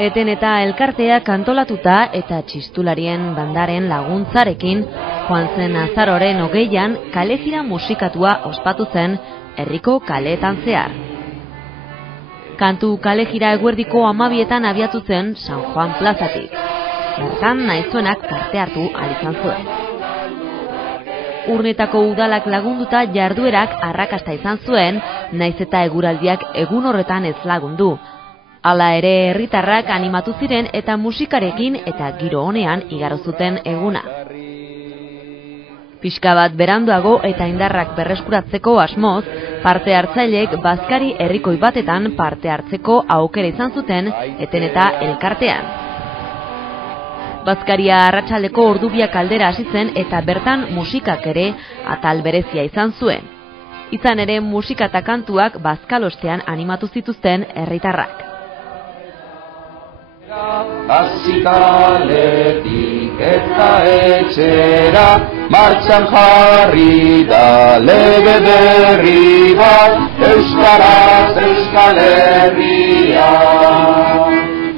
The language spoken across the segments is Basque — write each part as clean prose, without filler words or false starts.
Eten eta elkartea kantolatuta eta txistularien bandaren laguntzarekin joan zen azaroren 20an kalejira musikatua ospatu zen herriko kaleetan zehar. Kantu kalejira eguerdiko 12etan abiatu zen San Juan plazatik. Bertan nahizuenak parte hartu ahal izan zuen. Urnetako udalak lagunduta jarduerak arrakasta izan zuen, naiz eta eguraldiak egun horretan ez lagundu. Hala ere herritarrak animatu ziren eta musikarekin eta giro honean igaro zuten eguna. Pixka bat beranduago eta indarrak berreskuratzeko asmoz, parte hartzaileek bazkari herrikoi batetan parte hartzeko aukera izan zuten eten eta elkartean. Bazkaria arratsaldeko ordubiak aldera hasi zen eta bertan musikak ere atal berezia izan zuen. Izan ere musika eta kantuak bazkalostean animatu zituzten herritarrak. Azikaletik eta etxera martxan jarri da lege berri bat euskaraz Euskal Herria.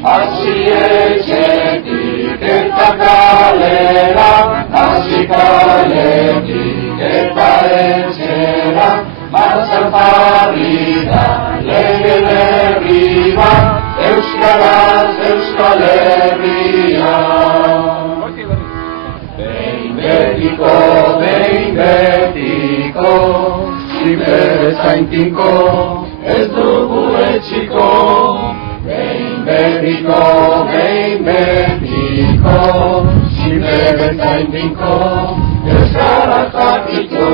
Hasi etxetik eta kalera, azikaletik eta etxera martxan jarri da lege berri bat euskaraz Euskal Herria. Behin betiko, ziberrezain tinko, ez dugu etxiko. Behin betiko, ziberrezain tinko, euskaraz jakiko.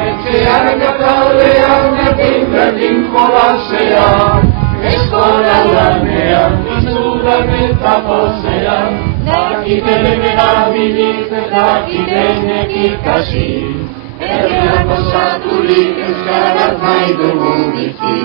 Etxean gataldean, berdin jolasean, eskola lanean, izudan eta pozean, dakiten erabiliz, dakitenek ikasi, herriak osaturik euskaraz nahi dugu bizi.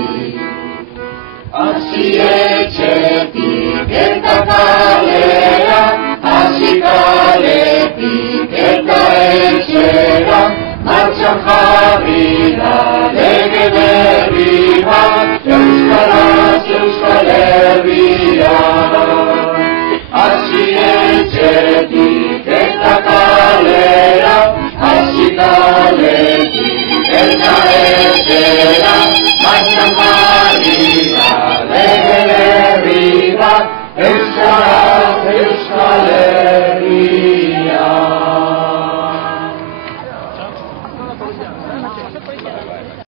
Hasi etxetik eta kalera, hasi kaletik eta etxera, martxan jarri da lege berri bat, euskaraz Euskal Herria. Hasi etxetik eta kalera, hasi kaletik eta etxera, martxan jarri da lege berri bat, euskaraz Euskal Herria.